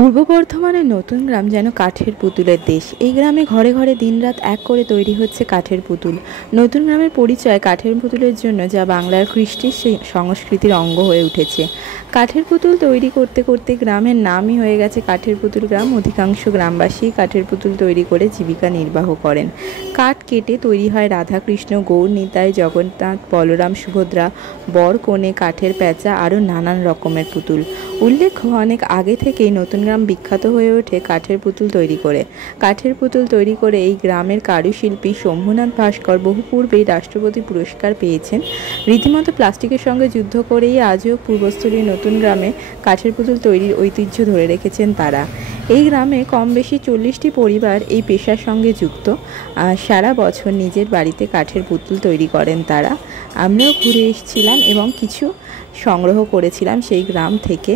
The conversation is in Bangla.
পূর্ব বর্ধমানের নতুন গ্রাম যেন কাঠের পুতুলের দেশ। এই গ্রামে ঘরে ঘরে দিনরাত এক করে তৈরি হচ্ছে কাঠের পুতুল। নতুন গ্রামের পরিচয় কাঠের পুতুলের জন্য, যা বাংলার কৃষ্টি সংস্কৃতির অঙ্গ হয়ে উঠেছে। কাঠের পুতুল তৈরি করতে করতে গ্রামের নামই হয়ে গেছে কাঠের পুতুল গ্রাম। অধিকাংশ গ্রামবাসী কাঠের পুতুল তৈরি করে জীবিকা নির্বাহ করেন। কাঠ কেটে তৈরি হয় রাধাকৃষ্ণ, গৌর নিতাই, জগন্নাথ, বলরাম, সুভদ্রা, বর কনে, কাঠের প্যাঁচা, আরও নানান রকমের পুতুল। উল্লেখ্য, অনেক আগে থেকেই নতুন গ্রাম বিখ্যাত হয়ে ওঠে কাঠের পুতুল তৈরি করে। কাঠের পুতুল তৈরি করে এই গ্রামের কারুশিল্পী শম্ভুনাথ ভাস্কর বহু পূর্বেই রাষ্ট্রপতি পুরস্কার পেয়েছেন। রীতিমতো প্লাস্টিকের সঙ্গে যুদ্ধ করেই আজও পূর্বস্থলীর নতুন গ্রামে কাঠের পুতুল তৈরির ঐতিহ্য ধরে রেখেছেন তারা। এই গ্রামে কম বেশি 40টি পরিবার এই পেশার সঙ্গে যুক্ত। সারা বছর নিজের বাড়িতে কাঠের পুতুল তৈরি করেন তারা। আমরাও ঘুরে এসেছিলাম এবং কিছু সংগ্রহ করেছিলাম সেই গ্রাম থেকে।